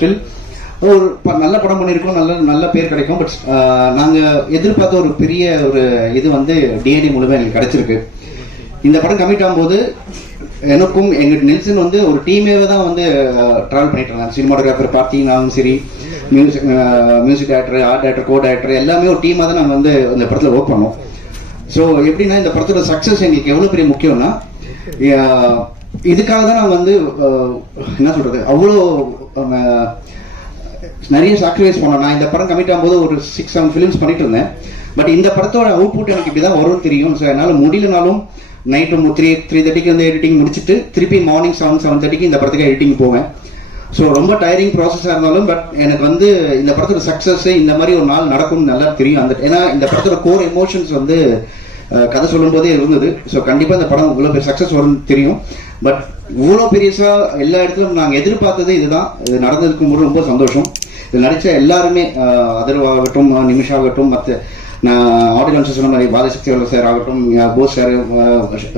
Still ஒரு நல்ல படம் பண்ணியிருக்கோம், நல்ல பேர் கிடைக்கும். பட் நாங்கள் எதிர்பார்த்த ஒரு பெரிய ஒரு இது வந்து டிஎன்ஏ மூலமாக எங்களுக்கு கிடைச்சிருக்கு. இந்த படம் கமிட் ஆகும்போது எனக்கும் எங்கள் நெல்சன் வந்து ஒரு டீமேவே தான் வந்து ட்ராவல் பண்ணிட்டு இருந்தாங்க. சினிமாட்டோகிராஃபர் பார்த்தீங்கன்னாலும் சரி, music director, art director, co director எல்லாமே ஒரு டீமாக தான் நாங்கள் வந்து இந்த படத்தில் ஒர்க் பண்ணோம். ஸோ எப்படின்னா இந்த படத்தோட சக்ஸஸ் எங்களுக்கு எவ்வளோ பெரிய முக்கியம்னா, இதுக்காக தான் நாங்கள் வந்து என்ன சொல்கிறது, அவ்வளோ நிறைய சாக்ரிஃபைஸ் பண்ணோம். நான் இந்த படம் கமிட் ஆகும்போது ஒரு 6-7 ஃபிலிம்ஸ் பண்ணிட்டு இருந்தேன். பட் இந்த படத்தோட அவுட்புட் எனக்கு இப்படி தான் வரும்னு தெரியும். ஸோ என்னால் முடியலனாலும் நைட்டு 3:30 வந்து எடிட்டிங் முடிச்சுட்டு திருப்பி மார்னிங் 7-7:30 இந்த படத்துக்கு எடிட்டிங் போவேன். ஸோ ரொம்ப டயரிங் ப்ராசஸாக இருந்தாலும் பட் எனக்கு வந்து இந்த படத்தோட சக்ஸஸ் இந்த மாதிரி ஒரு நாள் நடக்கும்னு நல்லா தெரியும். ஏன்னா இந்த படத்தோட கோர் எமோஷன்ஸ் வந்து கதை சொல்லும் போதே இருந்தது. ஸோ கண்டிப்பாக இந்த படம் இவ்வளோ பெரிய சக்ஸஸ் வரும்னு தெரியும். பட் இவ்வளோ பெரியஸாக எல்லா இடத்துலையும் நாங்கள் எதிர்பார்த்தது இதுதான். இது நடந்ததுக்கு போது ரொம்ப சந்தோஷம். இது நடித்த எல்லாருமே, அதர்வாகட்டும், நிமிஷாகட்டும், மற்ற நான் ஆடியன்ஸ் சொன்ன மாதிரி பாலசக்தி சார் ஆகட்டும், போஸ் சார்,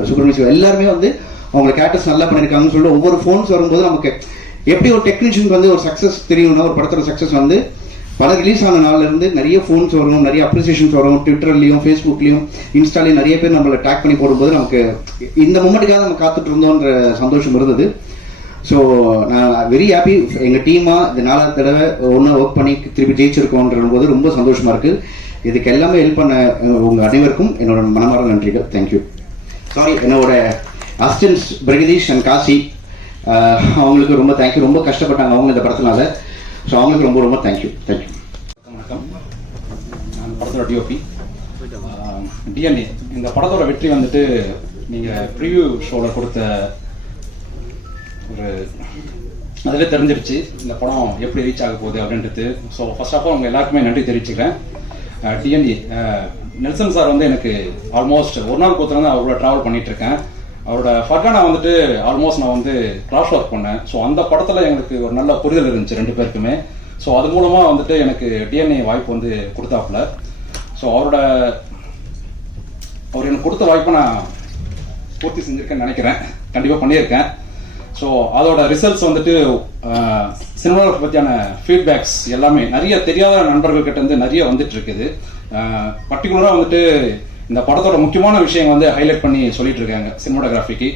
சுப்ரமணிய சிவா, எல்லாருமே வந்து அவங்க கேரக்டர்ஸ் நல்லா பண்ணியிருக்காங்கன்னு சொல்லிட்டு ஒவ்வொரு ஃபோன்ஸ் வரும்போது நமக்கு எப்படி ஒரு டெக்னீஷியனுக்கு வந்து ஒரு சக்ஸஸ் தெரியும்னா, ஒரு படத்தோட சக்ஸஸ் வந்து படம் ரிலீஸ் ஆன நாள்ல இருந்து நிறைய ஃபோன்ஸ் வரும், நிறைய அப்ரிசியேஷன்ஸ் வரும். ட்விட்டர்லையும், ஃபேஸ்புக்லையும், இன்ஸ்டாலையும் நிறைய பேர் நம்மளை டேக் பண்ணி போடும்போது நமக்கு இந்த மூமெண்ட்டுக்காக நம்ம காத்துட்டு இருந்தோன்ற சந்தோஷம் இருந்தது. ஸோ நான் வெரி ஹாப்பி. எங்கள் டீமாக இந்த 4வது தடவை ஒன்றா ஒர்க் பண்ணி திருப்பி ஜெயிச்சிருக்கோன்ற போது ரொம்ப சந்தோஷமாக இருக்குது. இதுக்கு எல்லாமே ஹெல்ப் பண்ண உங்கள் அனைவருக்கும் என்னோட மனமார்ந்த நன்றிகள். தேங்க்யூ. சாரி, என்னோட அசிஸ்டன்ஸ் பிரகதீஷ் அண்ட் காசி, அவங்களுக்கு ரொம்ப தேங்க்யூ. ரொம்ப கஷ்டப்பட்டாங்க அவங்க இந்த படத்தினால. ஸோ அவங்களுக்கு ரொம்ப ரொம்ப தேங்க்யூ. வணக்கம், நான் படத்தோட டிஓபி. டிஎன்ஏ இந்த படத்தோட வெற்றி வந்துட்டு நீங்கள் ப்ரிவியூ ஷோவில் கொடுத்த ஒரு அதிலே தெரிஞ்சிருச்சு இந்த படம் எப்படி ரீச் ஆக போகுது அப்படின்றது. ஸோ ஃபர்ஸ்ட் ஆஃப் ஆல் அவங்க எல்லாருக்குமே நன்றி தெரிவிச்சுக்கிறேன். டிஎன்ஏ நெல்சன் சார் வந்து எனக்கு ஆல்மோஸ்ட் ஒரு நாள் கூத்துலேருந்து அவரோட ட்ராவல் பண்ணிட்டு இருக்கேன். அவரோட ஃபர்கானா வந்துட்டு ஆல்மோஸ்ட் நான் வந்து கிராஸ் ஒர்க் பண்ணேன். ஸோ அந்த படத்தில் எங்களுக்கு ஒரு நல்ல புரிதல் இருந்துச்சு 2 பேருக்குமே. ஸோ அது மூலமாக வந்துட்டு எனக்கு டிஎன்ஏ வாய்ப்பு வந்து கொடுத்தாப்புல. ஸோ அவர் எனக்கு கொடுத்த வாய்ப்பை நான் பூர்த்தி செஞ்சுருக்கேன்னு நினைக்கிறேன். கண்டிப்பாக பண்ணியிருக்கேன். ஸோ அதோட ரிசல்ட்ஸ் வந்துட்டு சினிமாவை பற்றியான ஃபீட்பேக்ஸ் எல்லாமே நிறைய தெரியாத நண்பர்கள்கிட்ட இருந்து நிறைய வந்துட்டு இருக்குது. பர்டிகுலராக வந்துட்டு இந்த படத்தோட முக்கியமான விஷயம் வந்து ஹைலைட் பண்ணி சொல்லிட்டு இருக்காங்க சினிமாட்டோகிராஃபிக்கு.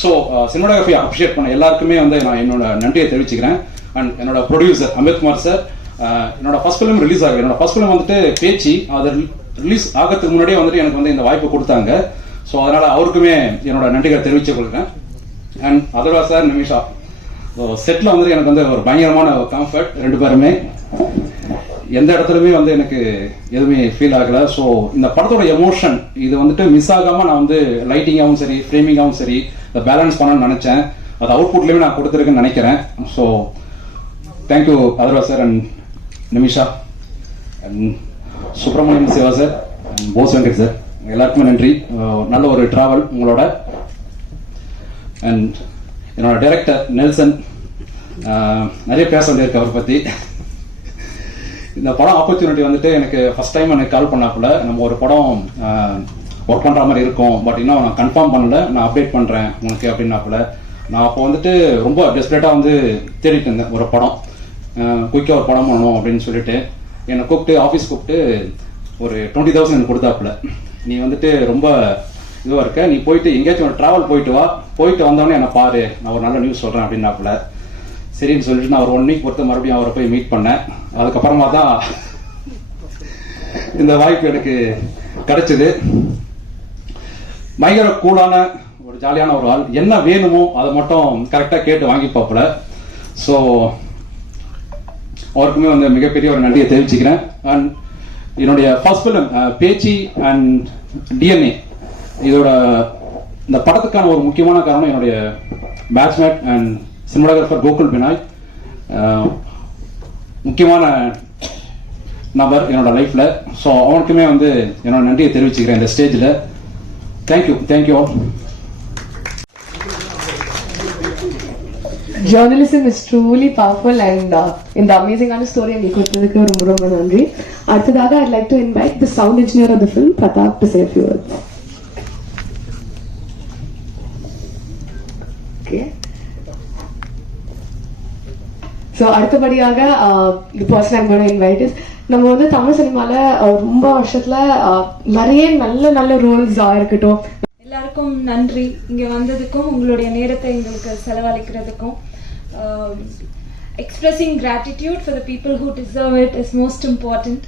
ஸோ சினிமாட்டோகிராஃபி அப்ரிஷியேட் பண்ண எல்லாருக்குமே வந்து நான் என்னோட நன்றியை தெரிவிச்சுக்கிறேன். அண்ட் என்னோட ப்ரொடியூசர் அமித்குமார் சார், என்னோட ஃபர்ஸ்ட் ஃபிலிம் ரிலீஸ் ஆகுது. என்னோட ஃபர்ஸ்ட் ஃபிலிம் வந்துட்டு பேச்சு, அது ரிலீஸ் ஆகிறதுக்கு முன்னாடியே வந்துட்டு எனக்கு வந்து இந்த வாய்ப்பு கொடுத்தாங்க. ஸோ அதனால அவருக்குமே என்னோட நன்றிகளை தெரிவிச்சு கொள்கிறேன். And Atharva sir, Nimisha, so செட்டில் வந்துட்டு எனக்கு வந்து ஒரு பயங்கரமான கம்ஃபர்ட். 2 பேருமே எந்த இடத்துலையுமே வந்து எனக்கு எதுவுமே ஃபீல் ஆகலை. ஸோ இந்த படத்தோட எமோஷன் இது வந்துட்டு மிஸ் ஆகாமல் நான் வந்து லைட்டிங்காகவும் சரி, ஃப்ரேமிங்காகவும் சரி அதை பேலன்ஸ் பண்ணணும்னு நினச்சேன். அது அவுட்புட்லேயுமே நான் கொடுத்துருக்கேன்னு நினைக்கிறேன். So thank you Atharva sir and Nimisha and Subramaniam Siva sir and Bose Venkat sir, எல்லாருக்குமே நன்றி. நல்ல ஒரு ட்ராவல் உங்களோட. அண்ட் என்னோட டைரக்டர் நெல்சன், நிறைய பேச வேண்டியிருக்கு அவரை பற்றி. இந்த படம் ஆப்பர்ச்சுனிட்டி வந்துட்டு எனக்கு ஃபர்ஸ்ட் டைம் எனக்கு கால் பண்ணாப்புல, நம்ம ஒரு படம் ஒர்க் பண்ணுற மாதிரி இருக்கும், பட் இன்னும் நான் கன்ஃபார்ம் பண்ணல, நான் அப்டேட் பண்ணுறேன் உனக்கு அப்படின்னாப்புல. நான் அப்போ வந்துட்டு ரொம்ப டெஸ்பரேட்டாக வந்து தேடிட்டு இருந்தேன் ஒரு படம், குயிக்காக ஒரு படம் பண்ணணும் அப்படின்னு சொல்லிட்டு. என்னை கூப்பிட்டு ஆஃபீஸ் கூப்பிட்டு ஒரு 20,000 எனக்கு கொடுத்தாப்புல. நீ வந்துட்டு ரொம்ப இதுவாக இருக்க, நீ போயிட்டு எங்கேயாச்சும் ஒரு ட்ராவல் போயிட்டு வா, போயிட்டு வந்தோடனே என்னை பாரு, நான் ஒரு நல்ல நியூஸ் சொல்கிறேன் அப்படின்னாப்புல. சரின்னு சொல்லிட்டு நான் ஒரு 1 வீக் பொறுத்து மறுபடியும் அவரை போய் மீட் பண்ணேன். அதுக்கப்புறமா தான் இந்த வாய்ப்பு எனக்கு கிடைச்சது. பயங்கர கூலான ஒரு ஜாலியான ஒரு ஆள், என்ன வேணுமோ அதை மட்டும் கரெக்டாக கேட்டு வாங்கிப்பாப்புல. ஸோ அவருக்குமே வந்து மிகப்பெரிய ஒரு நன்றியை தெரிவிச்சுக்கிறேன். அண்ட் என்னுடைய first film Pechi and DNA, இதோட இந்த படத்துக்கான ஒரு முக்கியமான காரணம் என்னுடைய batchmate and cinematographer Gokul Binoy, முக்கியமான நபர் என்னோட லைஃப்ல. ஸோ அவனுக்குமே வந்து என்னோட நன்றியை தெரிவிச்சுக்கிறேன் இந்த ஸ்டேஜில். Thank you all. Journalism is truly powerful and இந்த அமேசிங்கான ஸ்டோரி எங்களுக்கு கொடுத்ததுக்கு ரொம்ப ரொம்ப நன்றி. அடுத்ததாக I'd like to invite the sound engineer of the film, Pratap, to say a few words. Okay. So அடுத்தபடியாக the person I'm going to invite is நம்ம வந்து தமிழ் சினிமால ரொம்ப வருஷத்துல நிறைய நல்ல நல்ல ரோல்ஸ் இருக்கட்டும். எல்லாருக்கும் நன்றி, இங்க வந்ததுக்கும் உங்களுடைய நேரத்தை எங்களுக்கு செலவழிக்கிறதுக்கும். Expressing gratitude for the people who deserve it is most important.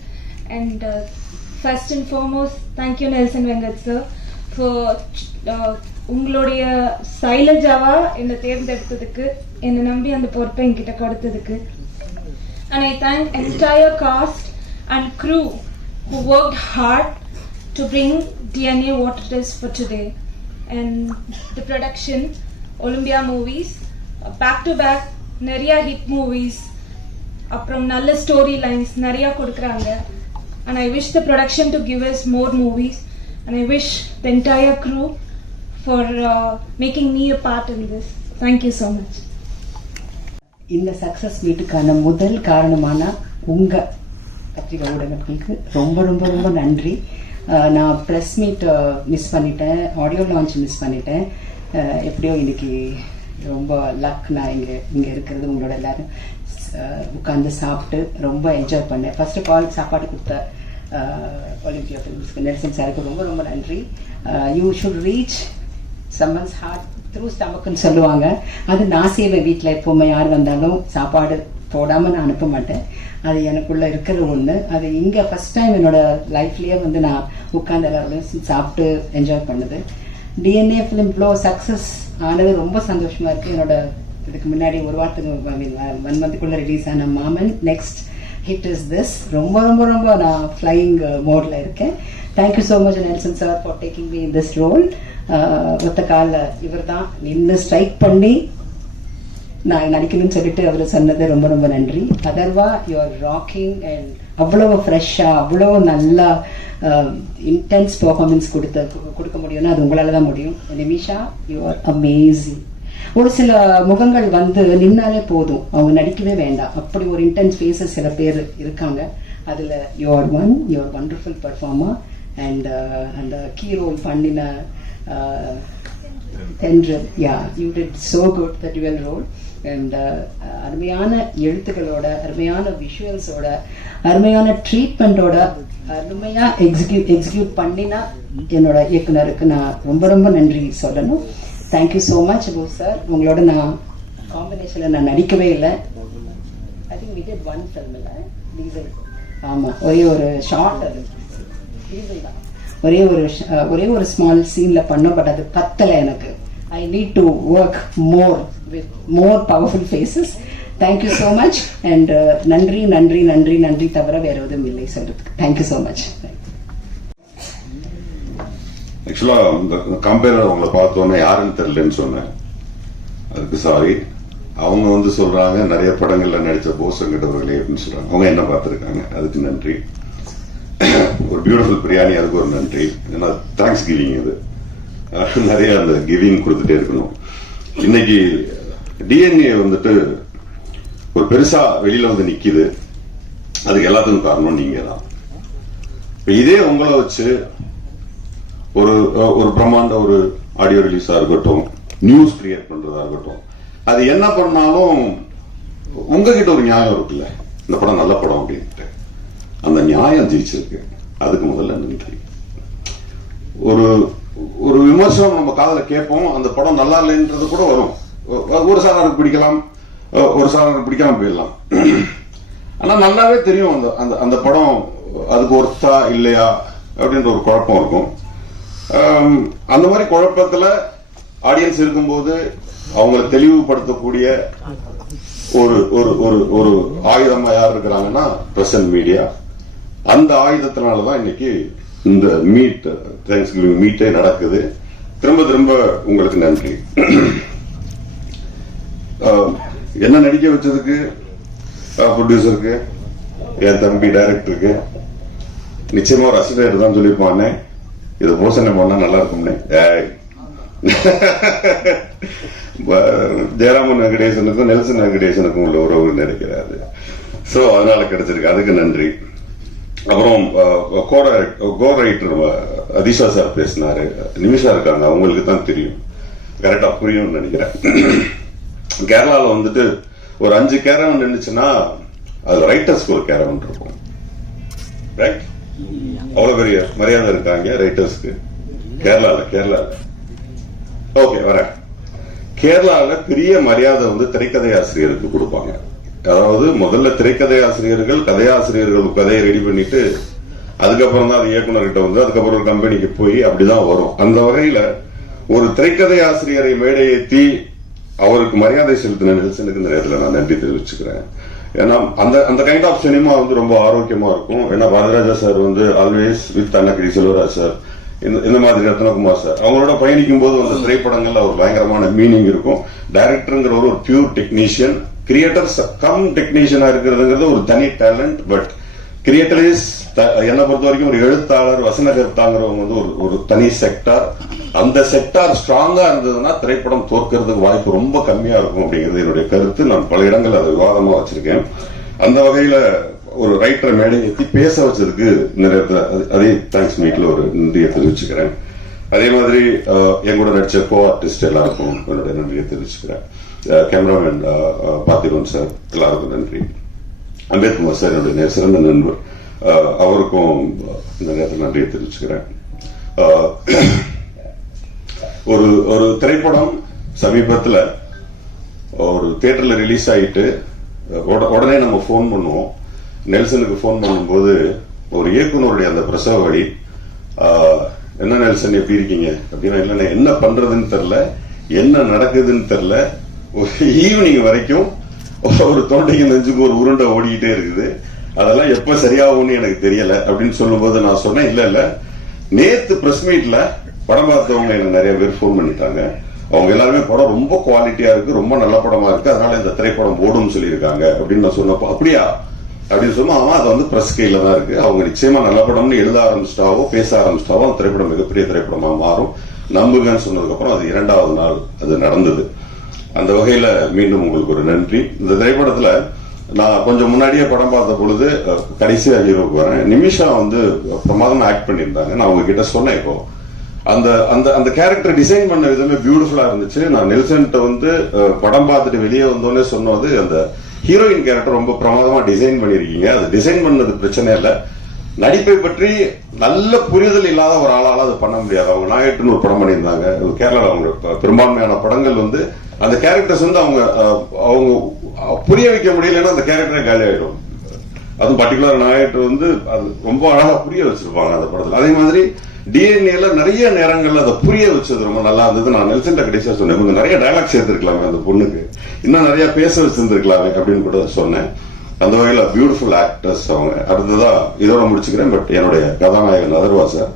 And first and foremost, thank you Nelson Vengat sir for உங்களுடைய சைலஜாவா என்னை தேர்ந்தெடுத்ததுக்கு, என்னை நம்பி அந்த பொறுப்பை என்கிட்ட கொடுத்ததுக்கு. And I thank entire cast and crew who worked hard to bring DNA what it is for today. And the production, Olympia Movies, back to back நிறைய hit movies, அப்புறம் நல்ல ஸ்டோரி லைன்ஸ் நிறைய கொடுக்குறாங்க. And I wish the production to give us more movies, and I wish the entire crew for making me a part in this. Thank you so much. இந்த success மீட்டுக்கான முதல் காரணமான உங்க பத்திரிகை ஊடகங்களுக்கு ரொம்ப ரொம்ப ரொம்ப நன்றி. நான் ப்ரெஸ் மீட் மிஸ் பண்ணிட்டேன், ஆடியோ லான்ச் மிஸ் பண்ணிட்டேன். எப்படியோ இன்னைக்கு ரொம்ப லக் நான் இங்கே இருக்கிறது. உங்களோட எல்லாரும் உட்காந்து சாப்பிட்டு ரொம்ப என்ஜாய் பண்ணேன். ஃபர்ஸ்ட் ஆஃப் ஆல் சாப்பாடு கொடுத்த ஒலிம்பியா ஃபிலிம்ஸ்க்கு நெல்சன் சாருக்கு ரொம்ப ரொம்ப நன்றி. You should reach someone's heart through ஸ்டமக்குன்னு சொல்லுவாங்க. அது நான் செய்வேன் வீட்டில். எப்போவுமே யார் வந்தாலும் சாப்பாடு போடாமல் நான் அனுப்ப மாட்டேன். அது எனக்குள்ள இருக்கிற ஒன்று. அது இங்கே ஃபர்ஸ்ட் டைம் என்னோட லைஃப்லேயே வந்து நான் உட்காந்து எல்லாரோடையும் சாப்பிட்டு என்ஜாய் பண்ணுது. டிஎன்ஏ ஃபிலிம் இவ்வளோ சக்ஸஸ் ஆனது ரொம்ப சந்தோஷமா இருக்கு. என்னோட இதுக்கு முன்னாடி ஒரு வாரத்துக்கு 1 மந்த்துக்குள்ள ரிலீஸ் ஆன மாமன் நெக்ஸ்ட் ஹிட் இஸ் திஸ். ரொம்ப ரொம்ப ரொம்ப நான் ஃப்ளையிங் மோட்ல இருக்கேன். Thank you so much Nelson sir for taking me in this role. ஒத்த காலில் இவர் தான் நின்று ஸ்ட்ரைக் பண்ணி நான் நடிக்கணும்னு சொல்லிட்டு அவர் சொன்னது ரொம்ப ரொம்ப நன்றி. அதர்வா யூஆர் ராக்கிங் அண்ட் அவ்வளோ ஃப்ரெஷ்ஷாக அவ்வளோ நல்லா இன்டென்ஸ் பெர்ஃபார்மன்ஸ் கொடுக்க முடியும்னா அது உங்களால தான் முடியும். Nimisha you're amazing. ஒரு சில முகங்கள் வந்து நின்னாலே போதும், அவங்க நடிக்கவே வேண்டாம். அப்படி ஒரு இன்டென்ஸ் ஃபேஸஸ் சில பேர் இருக்காங்க. அதில் யூஆர் வண்டர்ஃபுல் பெர்ஃபார்மர். அண்ட் அந்த கீ ரோல் பண்ணின தென்றல், you did so good that dual role. And அருமையான எழுத்துக்களோட, அருமையான விஷுவல்ஸோட, அருமையான ட்ரீட்மெண்டோட அருமையா எக்ஸிக்யூட் பண்ணினா என்னோட இயக்குனருக்கு நான் ரொம்ப ரொம்ப நன்றி சொல்லணும். Thank you so much Abu sir. உங்களோட நான் காம்பினேஷனில் நான் நடிக்கவே இல்லை. I think we did one film இல்லை டீசல். ஆமாம், ஒரே ஒரு ஷார்ட், அது டீசல் தான். ஒரே ஒரு ஸ்மால் சீன்ல பண்ணோம். பட் அது பத்தலை எனக்கு. I need to work more with more powerful faces. Thank you so much. And நன்றி நன்றி நன்றி நன்றி தவிர வேற எதுவும் இல்லை சொல்றதுக்கு. Thank you so much. ஆக்சுவலா இந்த கம்பேர் அவங்கள பார்த்தோன்னே யாருன்னு தெரியலன்னு சொன்னேன். அதுக்கு சாரி. அவங்க வந்து சொல்றாங்க நிறைய படங்கள்ல நடிச்ச போசங்கிட்டவர்களே அப்படின்னு சொல்றாங்க. அவங்க என்ன பார்த்திருக்காங்க, அதுக்கு நன்றி. ஒரு பியூட்டிஃபுல் பிரியாணி, அதுக்கு ஒரு நன்றி. ஏன்னா தேங்க்ஸ் கிவிங் இது நிறைய அந்த கிவிங் கொடுத்துட்டே இருக்கணும். இன்னைக்கு டிஎன்ஏ வந்துட்டு ஒரு பெருசா வெளியில வந்து நிக்குது. அதுக்கு எல்லாத்துக்கும் காரணம் நீங்க தான். இதே உங்களை வச்சு ஒரு பிரம்மாண்ட ஒரு ஆடியோ ரிலீஸா இருக்கட்டும், நியூஸ் கிரியேட் பண்றதா இருக்கட்டும், அது என்ன பண்ணாலும் உங்ககிட்ட ஒரு நியாயம் இருக்குல்ல, இந்த படம் நல்ல படம் அப்படின்ட்டு. அந்த நியாயம் ஜெயிச்சிருக்கு. அதுக்கு முதல்ல நன்றி. ஒரு விமர்சனம் நம்ம காதல கேட்போம், அந்த படம் நல்லா இல்லைன்றது கூட வரும். ஒரு சாராருக்கு பிடிக்கலாம், ஒரு சாராருக்கு பிடிக்காம போயிடலாம். ஆனா நல்லாவே தெரியும் அந்த படம் அதுக்கு ஒர்த்தா இல்லையா அப்படின்ற ஒரு குழப்பம் இருக்கும். அந்த மாதிரி குழப்பத்துல ஆடியன்ஸ் இருக்கும்போது அவங்களை தெளிவுபடுத்தக்கூடிய ஒரு ஆயுதமா யார் இருக்கிறாங்கன்னா பிரசன்ட் மீடியா. அந்த ஆயுதத்தினாலதான் இன்னைக்கு இந்த தேங்க்ஸ் கிவிங் மீட்டே நடக்குது. திரும்ப உங்களுக்கு நன்றி. என்ன நடிக்க வச்சதுக்கு ப்ரொடியூசருக்கு, என் தம்பி டைரக்டருக்கு, நிச்சயமா ஒரு அசிஸ்டன்ட் தான் சொல்லியிருப்பானே இது போசனை பண்ணா நல்லா இருக்கும்னே. ஜெயராமன் வெங்கடேசனுக்கும் நெல்சன் வெங்கடேசனுக்கும் உள்ள உறவு நினைக்கிறாரு. சோ அதனால கிடைச்சிருக்கு, அதுக்கு நன்றி. அப்புறம் கோ ரைட்டர் அதிஷா சார் பேசினாரு. நிமிஷா இருக்காங்க, அவங்களுக்கு தான் தெரியும், கரெக்டா புரியும்னு நினைக்கிறேன். கேரளால வந்துட்டு ஒரு 5 கேரவன் நின்னுச்சுன்னா அதுல ரைட்டர்ஸ்க்கு ஒரு கேரவன் இருக்கும். ரைட்? அவ்வளவு பெரிய மரியாதை இருக்காங்க ரைட்டர்ஸ்க்கு. கேரளால ஓகே வரேன். கேரளால பெரிய மரியாதை வந்து திரைக்கதை ஆசிரியருக்கு கொடுப்பாங்க. அதாவது முதல்ல திரைக்கதை ஆசிரியர்கள் கதையாசிரியர்கள் கதையை ரெடி பண்ணிட்டு அதுக்கப்புறம் தான் அது இயக்குனர்கிட்ட வந்து அதுக்கப்புறம் ஒரு கம்பெனிக்கு போய் அப்படிதான் வரும். அந்த வகையில ஒரு திரைக்கதை ஆசிரியரை மேடை ஏற்றி அவருக்கு மரியாதை செலுத்தின நெல்சனுக்கு இந்த நேரத்தில் நான் நன்றி தெரிவிச்சுக்கிறேன். ஏன்னா அந்த கைண்ட் ஆஃப் சினிமா வந்து ரொம்ப ஆரோக்கியமா இருக்கும். ஏன்னா வரதராஜா சார் வந்து always with Annagiri Selvaraj sir, இந்த மாதிரி ரத்னகுமார் சார் அவங்களோட பயணிக்கும் போது அந்த திரைப்படங்கள்ல ஒரு பயங்கரமான மீனிங் இருக்கும். டைரக்டருங்கிற ஒரு பியூர் டெக்னீஷியன், கிரியேட்டர்ஸ் கம் டெக்னீஷியனா இருக்கிறதுங்கிறது ஒரு தனி டேலண்ட். பட் கிரியேட்டர்ஸ் என்னை பொறுத்த வரைக்கும் ஒரு எழுத்தாளர் வசனகர்த்தாங்கிறவங்க வந்து ஒரு தனி செக்டார். அந்த செக்டார் ஸ்ட்ராங்கா இருந்ததுன்னா திரைப்படம் தோற்கிறதுக்கு வாய்ப்பு ரொம்ப கம்மியா இருக்கும் அப்படிங்கிறது என்னுடைய கருத்து. நான் பல இடங்கள் அதை விவாதமா வச்சிருக்கேன். அந்த வகையில ஒரு ரைட்டரை மேடை ஏற்றி பேச வச்சதுக்கு இந்த நேரத்தில் அதே தேங்க்ஸ் மீட்ல ஒரு நன்றியை தெரிவிச்சுக்கிறேன். அதே மாதிரி என் கூட நடிச்ச கோ ஆர்டிஸ்ட் எல்லாருக்கும் என்னுடைய நன்றியை தெரிவிச்சுக்கிறேன். கேமராமேன் பார்த்திபன் சார் எல்லாருக்கும் நன்றி. அம்பேத்குமார் சார் என்னுடைய சிறந்த நண்பர், அவருக்கும் இந்த நேரத்தில் நன்றியை தெரிவிச்சுக்கிறேன். ஒரு திரைப்படம் சமீபத்தில் ஒரு தியேட்டர்ல ரிலீஸ் ஆயிட்டு உடனே நம்ம போன் பண்ணுவோம். நெல்சனுக்கு போன் பண்ணும்போது ஒரு இயக்குனருடைய அந்த பிரசவ வழி, என்ன நெல்சன் எப்படி இருக்கீங்க அப்படின்னா, இல்லைன்னா என்ன பண்றதுன்னு தெரியல, என்ன நடக்குதுன்னு தெரியல, ஒரு ஈவினிங் வரைக்கும் ஒரு தொண்டைக்கு நெஞ்சுக்கு ஒரு உருண்டை ஓடிக்கிட்டே இருக்குது, அதெல்லாம் எப்ப சரியாகும்னு எனக்கு தெரியல அப்படின்னு சொல்லும்போது நான் சொன்னேன், இல்ல நேத்து பிரஸ் மீட்ல படம் பார்த்தவங்க எனக்கு நிறைய பேர் போன் பண்ணிட்டாங்க. அவங்க எல்லாருமே படம் ரொம்ப குவாலிட்டியா இருக்கு, ரொம்ப நல்ல படமா இருக்கு, அதனால இந்த திரைப்படம் ஓடும் சொல்லியிருக்காங்க அப்படின்னு நான் சொன்னப்போ, அப்படியா அப்படின்னு சொன்னா அவன் அது வந்து பிரஸ் கையில தான் இருக்கு. அவங்க நிச்சயமா நல்ல படம்னு எழுத ஆரம்பிச்சிட்டாவோ பேச ஆரம்பிச்சிட்டாவோ அந்த திரைப்படம் மிகப்பெரிய திரைப்படமா மாறும் நம்புங்கன்னு சொன்னதுக்கு அப்புறம் அது 2வது நாள் அது நடந்தது. அந்த வகையில மீண்டும் உங்களுக்கு ஒரு நன்றி. இந்த திரைப்படத்துல நான் கொஞ்சம் முன்னாடியே படம் பார்த்த பொழுது கடைசியா ஹீரோக்கு வரேன், நிமிஷா வந்து பிரமாதமா ஆக்ட் பண்ணியிருந்தாங்க. நான் உங்ககிட்ட சொன்னேன், இப்போ அந்த அந்த அந்த கேரக்டர் டிசைன் பண்ண விதமே பியூட்டிஃபுல்லா இருந்துச்சு. நான் நெல்சன்ட்ட வந்து படம் பார்த்துட்டு வெளியே வந்தோடனே சொன்னது, அந்த ஹீரோயின் கேரக்டர் ரொம்ப பிரமாதமா டிசைன் பண்ணிருக்கீங்க, அது டிசைன் பண்ணது பிரச்சனை இல்லை, நடிப்பை பற்றி நல்ல புரிதல் இல்லாத ஒரு ஆளால அது பண்ண முடியாது. அவங்க நாயட்டுன்னு ஒரு படம் பண்ணியிருந்தாங்க கேரளாவில். அவங்க பெரும்பான்மையான படங்கள் வந்து அந்த கேரக்டர்ஸ் வந்து அவங்க புரிய வைக்க முடியலன்னா அந்த கேரக்டரே காலி ஆயிடும். அதுவும் பர்டிகுலர் நாயட்டு வந்து அது ரொம்ப அழகா புரிய வச்சிருப்பாங்க அந்த படத்துல. அதே மாதிரி டிஎன்ஏல நிறைய நேரங்கள்ல அதை புரிய வச்சது ரொம்ப நல்லா இருந்தது. நான் நெல்சன் கடைசியா சொன்னேன், கொஞ்சம் நிறைய டயலாக் சேர்த்திருக்கலாமே அந்த பொண்ணுக்கு, இன்னும் நிறைய பேச வச்சிருந்திருக்கலாமே அப்படின்னு கூட சொன்னேன். அந்த வகையில பியூட்டிஃபுல் ஆக்டர்ஸ் அவங்க. அடுத்ததா இதோட முடிச்சுக்கிறேன். பட் என்னுடைய கதாநாயகன் அதர்வா சார்,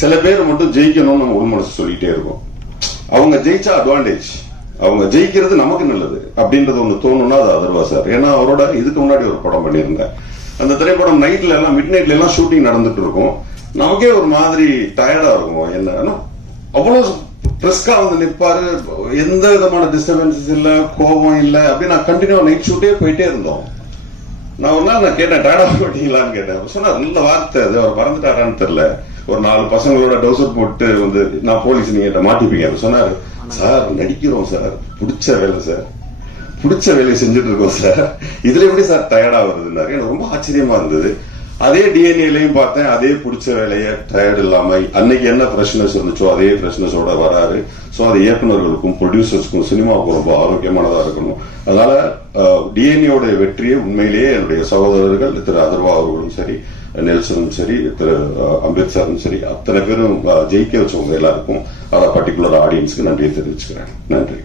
சில பேர் மட்டும் ஜெயிக்கணும்னு நம்ம உள் மனசு சொல்லிட்டே இருக்கோம். அவங்க ஜெயிச்சா அட்வான்டேஜ், அவங்க ஜெயிக்கிறது நமக்கு நல்லது அப்படின்றது ஒண்ணு தோணும்னா அது அதர்வா சார். ஏன்னா அவரோட இதுக்கு முன்னாடி ஒரு படம் பண்ணியிருந்தேன். அந்த திரைப்படம் நைட்ல எல்லாம் மிட் நைட்ல எல்லாம் ஷூட்டிங் நடந்துட்டு இருக்கும். நமக்கே ஒரு மாதிரி டயர்டா இருக்கும். என்ன அவ்வளவு பிரிஸ்கா வந்து நிற்பாரு, எந்த விதமான டிஸ்டர்பன்சஸ் இல்ல, கோபம் இல்ல, அப்படி நான் கண்டினியூ நைட் ஷூட்டே போயிட்டே இருந்தோம். நான் ஒரு நாள் நான் கேட்டேன், டயர்டா போட்டீங்களான்னு கேட்டேன். சொன்னார், நல்ல வார்த்தை அது, அவர் மறந்துட்டாரான்னு தெரியல, ஒரு 4 பசங்களோட டவுசர் போட்டு வந்து நான் போலீஸ் நீங்க மாட்டிப்பீங்க. சொன்னாரு, சார் நடிக்கிறோம் சார், பிடிச்ச வேலை சார், பிடிச்ச வேலையை செஞ்சுட்டு இருக்கோம் சார், இதுல எப்படி சார் டயர்டா வருதுன்னாரு. எனக்கு ரொம்ப ஆச்சரியமா இருந்தது. அதே டிஎன்ஏலையும் பார்த்தேன், அதே பிடிச்ச வேலையை டயர்ட் இல்லாம அன்னைக்கு என்ன ஃப்ரெஷ்னஸ் இருந்துச்சோ அதே ஃப்ரெஷ்னஸோட வராரு. ஸோ அது இயக்குநர்களுக்கும் ப்ரொடியூசர்ஸ்க்கும் சினிமாவுக்கும் ரொம்ப ஆரோக்கியமானதா இருக்கணும். அதனால டிஎன்ஏயோட வெற்றியை உண்மையிலேயே என்னுடைய சகோதரர்கள் திரு அதர்வா அவர்களும் சரி, நெல்சனும் சரி, திரு அம்பேத்கரும் சரி, அத்தனை பேரும் ஜெயிக்க வச்சவங்க எல்லாருக்கும் பர்டிகுலர் ஆடியன்ஸ்க்கு நன்றியை தெரிவிச்சுக்கிறேன். நன்றி.